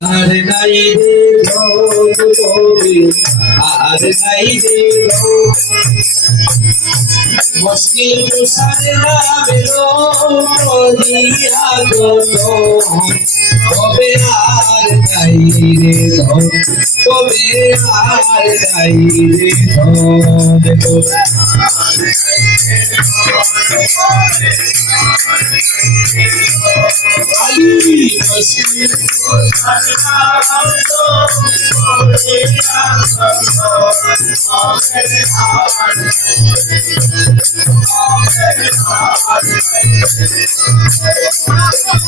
আর নাই ভবে আর নাই রে মুশকিল তুষারে নামেলো দিয়া গত কবে আর নাই রে কবে আর নাই রে দেখো আলী মুশকিল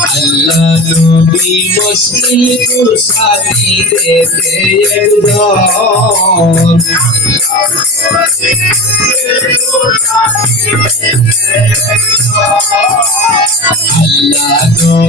আল্লাহ নবী মুশকিল কুশাদি দেতে আল্লাহ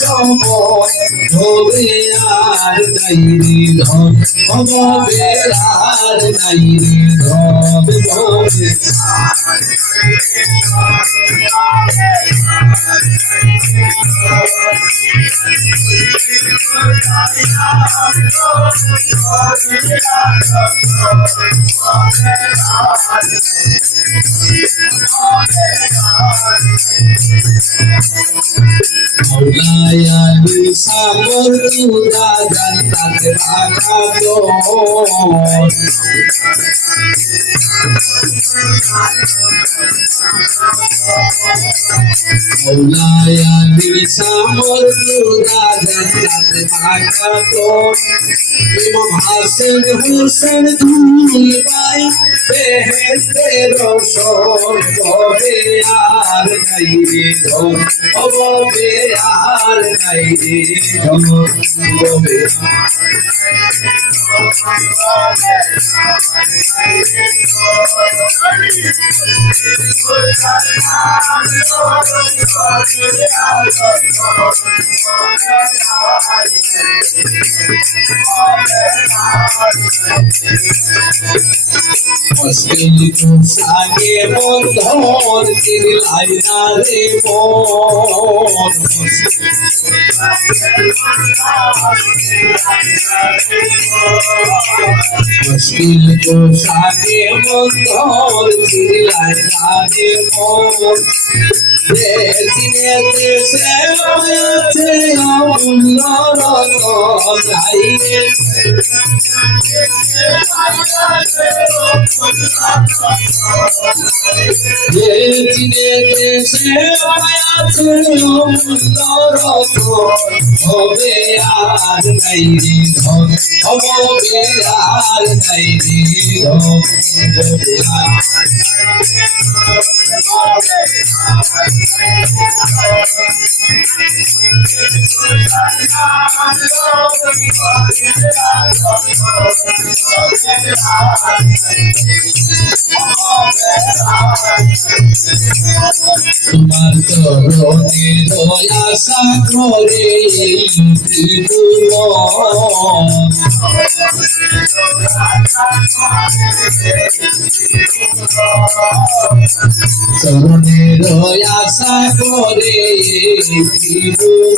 হবে আর নাই রে ধন হবে আর নাই রে ধন হবে মৌলায়ালি তো মৌলায়ালি সাগর তুরা জান্নাত রাখা তো ইমাম হাসান হুসেন দুই ভাই বেহেশতে রোশন হবে আর নাই ধন হবে আর নাই রে ধন হবে মুশকিল কুসাগে বন্ধন চিল্লাই না রে মন মুশকিল কুসাগে বন্ধন চিল্লাই না রে মন দিনে দেশে হয়েছে অমূল্য রতন যাই রে দিনে দেশে আছে অমূল্য হবে আর নাই রে ধন হবে আর নাই রে ধন হবে আর তোমার চরণে দয়া সাগরে চরণে দয়া সাগরে ত্রিভুবন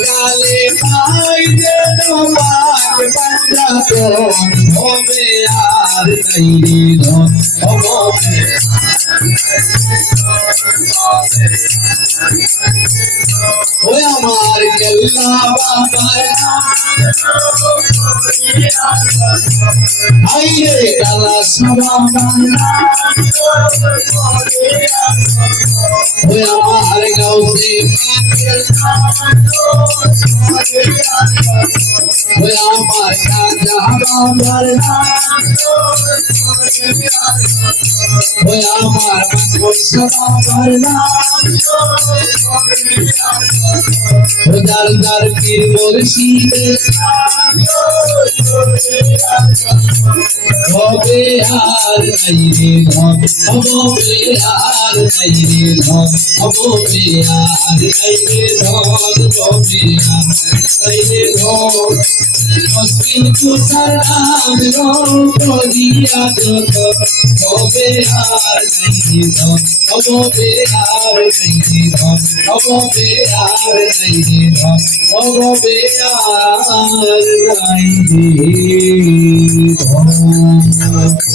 কালে পাই যেন মার পাঞ্জাতন হবে আর নাই হবে ওই আমার কেল্লা বাবার আইরে কালা সবাবার ওই আমার গাউসে ওই আমার কাজা বাবার ওই আমার মঙ্গল সবাবার ও দার দার পীর মুর্শিদে হবে আর নাই রে ধন হবে আর নাই রে ধন হবে আর নাই রে ধন হবে আর নাই রে ধন মসকিন কুসার নাম করিয়া যত হবে আর নাই রে হবে আর নাই রে হবে আর নাই হবে রে